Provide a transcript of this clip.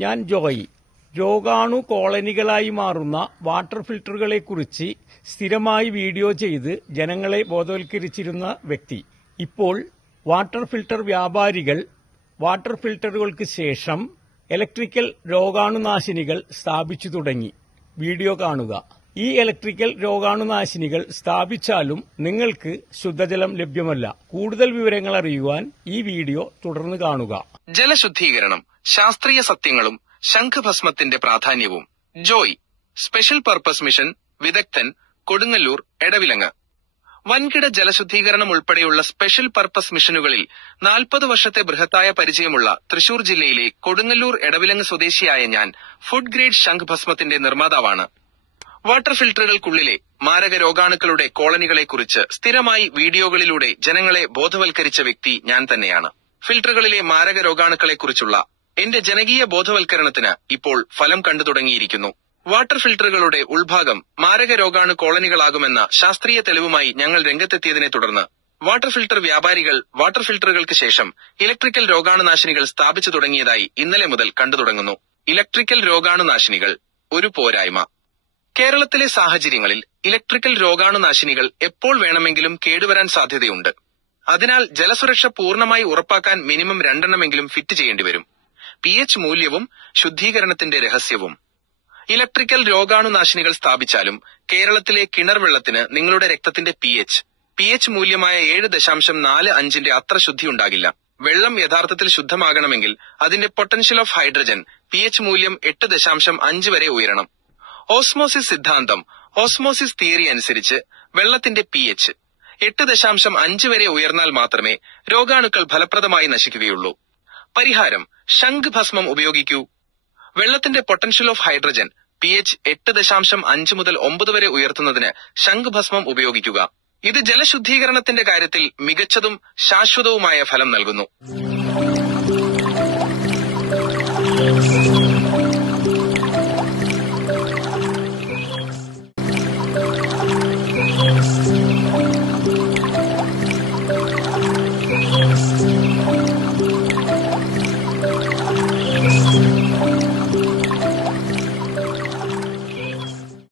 ഞാൻ ജോയ്. രോഗാണു കോളനികളായി മാറുന്ന വാട്ടർ ഫിൽട്ടറുകളെക്കുറിച്ച് സ്ഥിരമായി വീഡിയോ ചെയ്ത് ജനങ്ങളെ ബോധവൽക്കരിച്ചിരുന്ന വ്യക്തി. ഇപ്പോൾ വാട്ടർ ഫിൽട്ടർ വ്യാപാരികൾ വാട്ടർ ഫിൽട്ടറുകൾക്ക് ശേഷം ഇലക്ട്രിക്കൽ രോഗാണുനാശിനികൾ സ്ഥാപിച്ചു തുടങ്ങി. വീഡിയോ കാണുക. ഈ ഇലക്ട്രിക്കൽ രോഗാണുനാശിനികൾ സ്ഥാപിച്ചാലും നിങ്ങൾക്ക് ശുദ്ധജലം ലഭ്യമല്ല. കൂടുതൽ വിവരങ്ങൾ അറിയുവാൻ ഈ വീഡിയോ തുടർന്ന് കാണുക. ജലശുദ്ധീകരണം, ശാസ്ത്രീയ സത്യങ്ങളും ശംഖഭസ്മത്തിന്റെ പ്രാധാന്യവും. ജോയ്, സ്പെഷ്യൽ പർപ്പസ് മിഷൻ, വിദഗ്ധൻ, കൊടുങ്ങല്ലൂർ, എടവിലങ്ങ്. വൻകിട ജലശുദ്ധീകരണം ഉൾപ്പെടെയുള്ള സ്പെഷ്യൽ പർപ്പസ് മിഷനുകളിൽ 40 വർഷത്തെ ബൃഹത്തായ പരിചയമുള്ള തൃശൂർ ജില്ലയിലെ കൊടുങ്ങല്ലൂർ എടവിലങ്ങ് സ്വദേശിയായ ഞാൻ ഫുഡ് ഗ്രേഡ് ശംഖഭസ്മത്തിന്റെ നിർമ്മാതാവാണ്. വാട്ടർ ഫിൽട്ടറുകൾക്കുള്ളിലെ മാരക രോഗാണുക്കളുടെ കോളനികളെക്കുറിച്ച് സ്ഥിരമായി വീഡിയോകളിലൂടെ ജനങ്ങളെ ബോധവൽക്കരിച്ച വ്യക്തി ഞാൻ തന്നെയാണ്. ഫിൽട്ടറുകളിലെ മാരക രോഗാണുക്കളെക്കുറിച്ചുള്ള എന്റെ ജനകീയ ബോധവൽക്കരണത്തിന് ഇപ്പോൾ ഫലം കണ്ടു തുടങ്ങിയിരിക്കുന്നു. വാട്ടർ ഫിൽട്ടറുകളുടെ ഉൾഭാഗം മാരക രോഗാണു കോളനികളാകുമെന്ന ശാസ്ത്രീയ തെളിവുമായി ഞങ്ങൾ രംഗത്തെത്തിയതിനെ തുടർന്ന് വാട്ടർ ഫിൽട്ടർ വ്യാപാരികൾ വാട്ടർ ഫിൽട്ടറുകൾക്ക് ശേഷം ഇലക്ട്രിക്കൽ രോഗാണുനാശിനികൾ സ്ഥാപിച്ചു തുടങ്ങിയതായി ഇന്നലെ മുതൽ കണ്ടു തുടങ്ങുന്നു. ഇലക്ട്രിക്കൽ രോഗാണുനാശിനികൾ ഒരു പോരായ്മ. കേരളത്തിലെ സാഹചര്യങ്ങളിൽ ഇലക്ട്രിക്കൽ രോഗാണുനാശിനികൾ എപ്പോൾ വേണമെങ്കിലും കേടുവരാൻ സാധ്യതയുണ്ട്. അതിനാൽ ജലസുരക്ഷ പൂർണ്ണമായി ഉറപ്പാക്കാൻ മിനിമം 2 എണ്ണമെങ്കിലും ഫിറ്റ് ചെയ്യേണ്ടിവരും. pH മൂല്യവും ശുദ്ധീകരണത്തിന്റെ രഹസ്യവും. ഇലക്ട്രിക്കൽ രോഗാണുനാശിനികൾ സ്ഥാപിച്ചാലും കേരളത്തിലെ കിണർ വെള്ളത്തിന് നിങ്ങളുടെ രക്തത്തിന്റെ pH മൂല്യമായ 7.45ന്റെ അത്ര ശുദ്ധിയുണ്ടാകില്ല. വെള്ളം യഥാർത്ഥത്തിൽ ശുദ്ധമാകണമെങ്കിൽ അതിന്റെ പൊട്ടൻഷ്യൽ ഓഫ് ഹൈഡ്രജൻ pH മൂല്യം 8.5 വരെ ഉയരണം. ഓസ്മോസിസ് സിദ്ധാന്തം, ഓസ്മോസിസ് തിയറി അനുസരിച്ച് വെള്ളത്തിന്റെ pH 8.5 വരെ ഉയർന്നാൽ മാത്രമേ രോഗാണുക്കൾ ഫലപ്രദമായി നശിക്കുകയുള്ളൂ. പരിഹാരം: ശംഖഭസ്മം ഉപയോഗിക്കൂ. വെള്ളത്തിന്റെ പൊട്ടൻഷ്യൽ ഓഫ് ഹൈഡ്രജൻ pH 8.5 മുതൽ 9 വരെ ഉയർത്തുന്നതിന് ശംഖഭസ്മം ഉപയോഗിക്കുക. ഇത് ജലശുദ്ധീകരണത്തിന്റെ കാര്യത്തിൽ മികച്ചതും ശാശ്വതവുമായ ഫലം നൽകുന്നു.